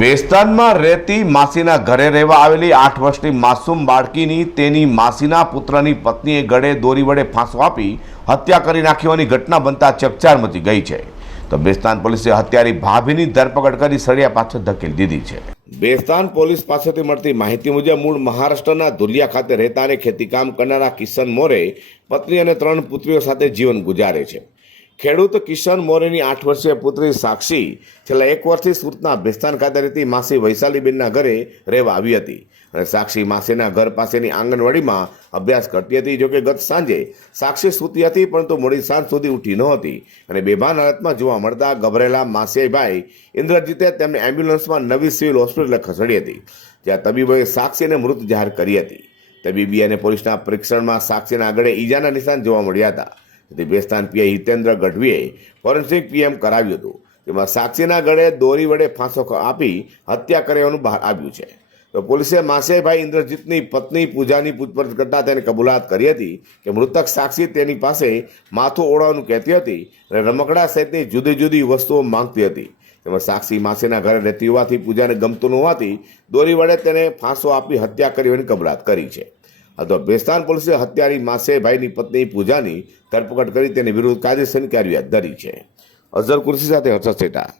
બેસ્તાનમાં રહેતી માસીના ઘરે રહેવા આવેલી આઠ વર્ષની માસૂમ બાળકીની તેની માસીના પુત્રની પત્નીએ ગળે દોરી વડે ફાંસો આપી હત્યા કરી નાખવાની ઘટના બનતા ચકચાર મચી ગઈ છે. તો બેસ્તાન પોલીસે હત્યારી ભાભીની ધરપકડ કરી સળિયા પાછળ ધકેલી દીધી છે. બેસ્તાન પોલીસ પાસેથી મળતી માહિતી મુજબ મૂળ મહારાષ્ટ્રના ધુલિયા ખાતે રહેતા અને ખેતીકામ કરનારા કિશન મોરે પત્ની અને ત્રણ પુત્રીઓ સાથે જીવન ગુજારે છે. ખેડૂત કિશન મોરેની આઠ વર્ષીય પુત્રી સાક્ષી છેલ્લા એક વર્ષથી સુરતના ભેસ્તાન ખાતે રહેતી માસી વૈશાલીબેનના ઘરે રહેવા આવી હતી. અને સાક્ષી માસીના ઘર પાસેની આંગણવાડીમાં અભ્યાસ કરતી હતી, જોકે ગત સાંજે સાક્ષી સૂતી હતી, પરંતુ મોડી સાંજ સુધી ઉઠી નહોતી અને બેભાન હાલતમાં જોવા મળતા ગભરેલા માસીભાઈ ઇન્દ્રજીતે તેમને એમ્બ્યુલન્સમાં નવી સિવિલ હોસ્પિટલ ખસેડી હતી, જ્યાં તબીબોએ સાક્ષીને મૃત જાહેર કરી હતી. તબીબી અને પોલીસના પરીક્ષણમાં સાક્ષીના આગળ ઈજાના નિશાન જોવા મળ્યા હતા. તેથી બેસ્તાન પીઆઈ હિતેન્દ્ર ગઢવીએ ફોરેન્સિક પીએમ કરાવ્યું હતું. તેમાં સાક્ષીના ગળે દોરી વડે ફાંસો આપી હત્યા કર્યાનું બહાર આવ્યું છે. તો પોલીસે માસેભાઈ ઇન્દ્રજીતની પત્ની પૂજાની પૂછપરછ કરતાં તેને કબૂલાત કરી હતી કે મૃતક સાક્ષી તેની પાસે માથું ઓળવાનું કહેતી હતી અને રમકડા સહિતની જુદી જુદી વસ્તુઓ માંગતી હતી. તેમાં સાક્ષી માસીના ઘરે રહેતી હોવાથી પૂજાને ગમતું ન હોવાથી દોરી વડે તેને ફાંસો આપી હત્યા કરી હોવાની કબૂલાત કરી છે. તો બેસ્તાન પોલીસે હત્યારી માસેભાઈની પત્ની પૂજાની ધરપકડ કરી તેની વિરુદ્ધ કાયદેસરની કાર્યવાહી હાથ ધરી છે. અઝર કુર્સી સાથે હર્ષદ સેઠા